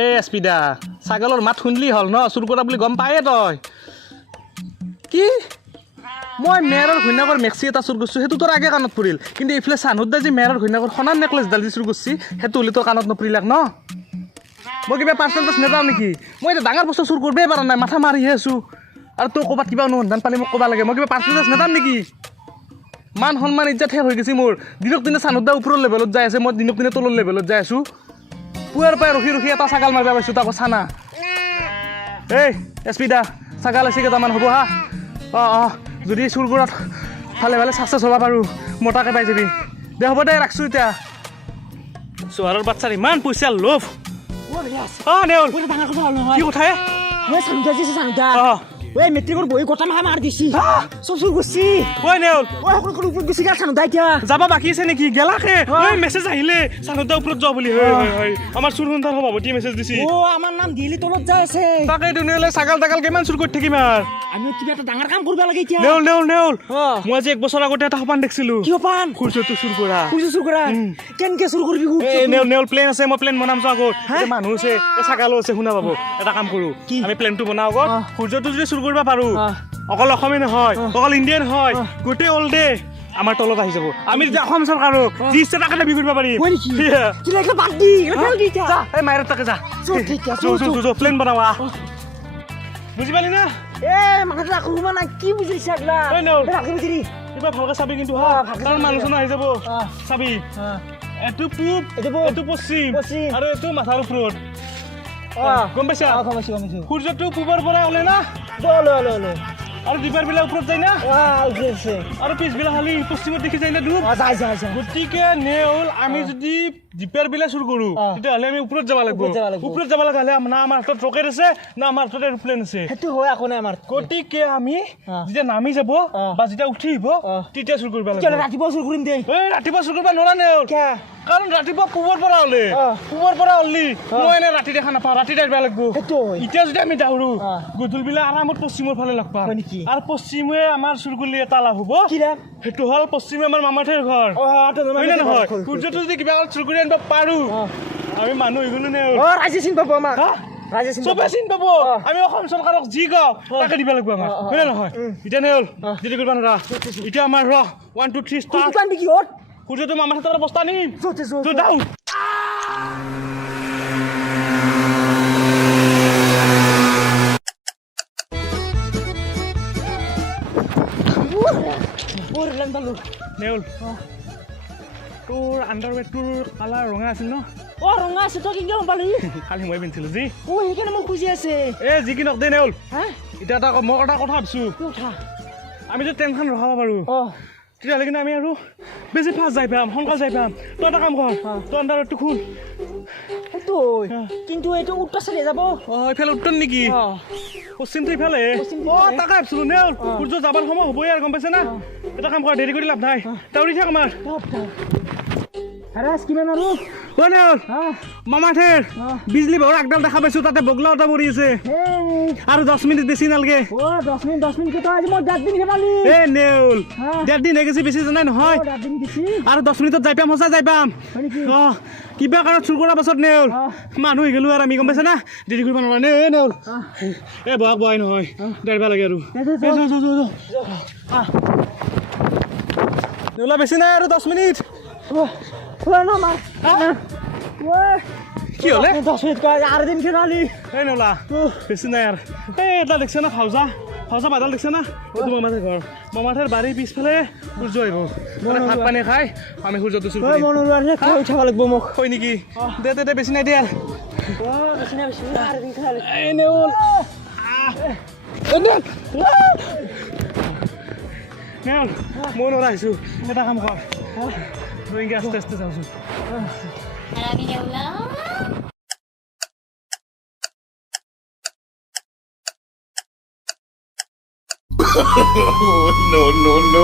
এই এছপিদা ছাগলৰ মাত শুনলি হ'ল ন চুৰ কৰা বুলি গম পায়ে তই কি মই মেয়ৰৰ ঘৈণীয়েকৰ মেক্সি এটা চুৰ কৰিছোঁ সেইটো তোৰ আগে কাণত পৰিল কিন্তু এইফালে চানুদ্দাই যে মেয়ৰৰ ঘৈণীয়েকৰ সোণাৰ নেকলেছডাল যে চুৰ কৰিছি সেইটো হ'লে তোৰ কাণত নপৰিলাক ন মই কিবা পাৰ্চেণ্টেজ নেপাওঁ নেকি মই এতিয়া ডাঙৰ বস্তু চুৰ কৰিবই পৰা নাই মাথা মাৰিহে আছোঁ আৰু তোৰ ক'ৰবাত কিবা অনুসন্ধান পালে মোক ক'ব লাগে মই কিবা পাৰ্চেণ্টেজ নেপাম নেকি মান সন্মান ইজ্জত শেষ হৈ গৈছে মোৰ দিনক দিনে চানুদ্দা ওপৰৰ লেভেলত যাই আছে মই দিনক দিনে তলৰ লেভেলত যাই আছোঁ পুৱাৰ পৰাই ৰখি ৰখি এটা ছাগাল মাৰিব পাইছোঁ তাকো চানা এই এছপিদা ছাগাল আছে কেইটামান হ'ব হা অঁ যদি চুৰ কৰাত ভালে ভালে ছাকচেছ হ'ব পাৰোঁ মতাকে পাই যাবি দে হ'ব দে ৰাখছোঁ এতিয়া চোহাৰৰ বাচ্চাৰ ইমান পইচা লোভ অঁ নেউল কি কথাই অঁ ওই মেট্ৰিকৰ বহি গোটা মাখা মাৰ দিছি চব চুৰ কৰিছি ঐ নেউল ওই সকলো ওপৰত গুচি গেল চানুদা এতিয়া যাবা বাকী আছে নেকি গেলাকে ঐ মেছেজ আহিলে চানুদা ওপৰত যোৱা বুলি হয় আমাৰ চুৰ সন্ধান সভাপতিয়ে মেছেজ দিছি ও আমাৰ নাম দিলি তলত যাই আছে তাকেইতো নেউলে ছাগাল তাগাল কিমান চুৰ কৰি থাকিম আৰু আমি কিবা এটা ডাঙৰ কাম কৰিব লাগে এতিয়া নেউল মই আজি 1 বছৰ আগতে এটা সপান দেখিছিলো কি সপান সূৰ্যটো চুৰ কৰা চুৰ কৰা কেনকে চুৰ কৰিবি এই নেউল প্লেন আছে মই প্লেন বনাম যোৱা আগত মানুহ আছে ছাগালো আছে শুনা পাব এটা কাম কৰো আমি প্লেনটো বনাও আগত সূৰ্যটো যদি চুৰ কৰিব পাৰো অকল অসমে নহয় অকল ইণ্ডিয়ান হয় গোটেই অল ডে আমাৰ তলত আহি যাব আমি যেতিয়া অসম চৰকাৰক যি ইচ্ছা তাকে দাবী কৰিব পাৰিম এই মাইৰত তাকে যা প্লেন বনাবা বুজি পালি না কি বুজিছে কিবা ভালকে চাবি কিন্তু কাৰণ মানুহ চানুহ আহি যাব চাবি এইটো পূব এইটো পশ্চিম আৰু এইটো মাথাৰ ওপৰত গম পাইছা সূৰ্যটো পূবৰ পৰা ওলাই না আৰু দুবাৰ বিলাক ওপৰত যায় না আৰু পিছবেলা খালি পশ্চিমত দেখি যায় না ডুব গতিকে নেউল আমি যদি দীপাৰ বিলাক চুৰ কৰো তেতিয়াহ'লে আমি ওপৰত যাব লাগিব ওপৰত যাব লগা হ'লে না আমাৰ হাতত ৰকেট আছে না আমাৰ হাতত এৰোপ্লেন আছে সেইটো হয় আকৌ নাই আমাৰ গতিকে আমি যেতিয়া নামি যাব বা যেতিয়া উঠি আহিব তেতিয়া চুৰ কৰিব লাগিব ৰাতিপুৱা চুৰ কৰিম দে ৰাতিপুৱা চুৰ কৰিব নোৱাৰা নেউল কাৰণ ৰাতিপুৱা পূবৰ পৰা হ'লে মই এনে ৰাতি দেখা নাপাওঁ ৰাতি দাঁড়িব লাগিব এতিয়া যদি আমি দাউৰো গধূলি বিলাক আৰামত পশ্চিমৰ ফালে লগ পাম আৰু পশ্চিমে আমাৰ চুৰ কৰিলে এটা লাভ হ'ব সেইটো হ'ল পশ্চিমে আমাৰ মামাঠেৰ ঘৰ হয় নে নহয় সূৰ্যটো যদি কিবা চুৰ কৰি আনিব পাৰো আমি মানুহ হৈ গ'লো নেউল ৰাইজে চিন পাব আমাক চবে চিন পাব আমি অসম চৰকাৰক যি কওঁ তাকে দিব লাগিব আমাক হয় নে নহয় এতিয়া নেউল যদি কৰিব নোৱাৰা এতিয়া আমাৰ 1 2 3 ষ্টাৰ্ট সূৰ্যটো মামাৰ হাতত বস্তা নিম যাওঁ নেউল তোৰ আণ্ডাৰৱেৰটোৰ কালাৰ ৰঙা আছিল ন ৰঙা আছে তই কি গম পালি কালি মই পিন্ধিছিলো যি সেইকাৰণে মোক খুজি আছে যি কি নক দে নেউল এতিয়া মই এটা কথা ভাবিছো আমি যদি ট্ৰেইনখন ৰখাব পাৰো তেতিয়াহ'লে কিন্তু আমি আৰু বেছি ফাষ্ট যাই পাম সোনকালে যাই পাম তই এটা কাম কৰ তই আণ্ডাৰৱেৰটো খোল কিন্তু এইটো উত্তৰ চাইডে যাব এইফালে উত্তৰ নেকি পশ্চিমটো ইফালে তাকে ভাবিছিলো নেউল সূৰ্য যাবৰ সময় হ'বই আৰু গম পাইছে না এটা কাম কৰ দেৰি কৰি লাভ নাই তাউৰি থাক আমাৰ কিমান আৰু নেউল মামাঠেৰ বিজলী বাহৰ আগডাল দেখা পাইছো তাতে বগলা এটা মৰি আছে আৰু 10 মিনিট বেছি নালাগে 10 মিনিট আজি মই 10 দিন পালি নেউল 10 দিন হৈ গৈছে বেছি জানাই নহয় আৰু 10 মিনিটত যাই পাম সঁচা যাই পাম কিবা কাৰণত চুৰ কৰাৰ পাছত নেউল মানুহ হৈ গ'লো আৰু আমি গম পাইছে না দেৰি কৰিব নোৱাৰা নেউল বহাই নহয় ড্ৰাইভাৰ লাগে আৰু নেউলা বেছি নাই আৰু 10 মিনিট কি হ'লে 10 মিনিট আৰু দিন খেলালি নেউলা বেছি নাই আৰু এটা দেখিছে না ফাউজা বাদাল দেখিছে না এইটো মামাঠেৰ ঘৰ মামাঠেৰ বাৰীৰ পিছফালে সূৰ্য আহিব ভাত পানী খাই আমি সূৰ্যটো চুৰ কৰিম উঠাব লাগিব মোক হয় নেকি দে বেছি নাই দে নেউল মই নোৱাৰা আহিছোঁ এটা কাম কৰ ৰঙা আস্তে আস্তে যাওঁচোন no.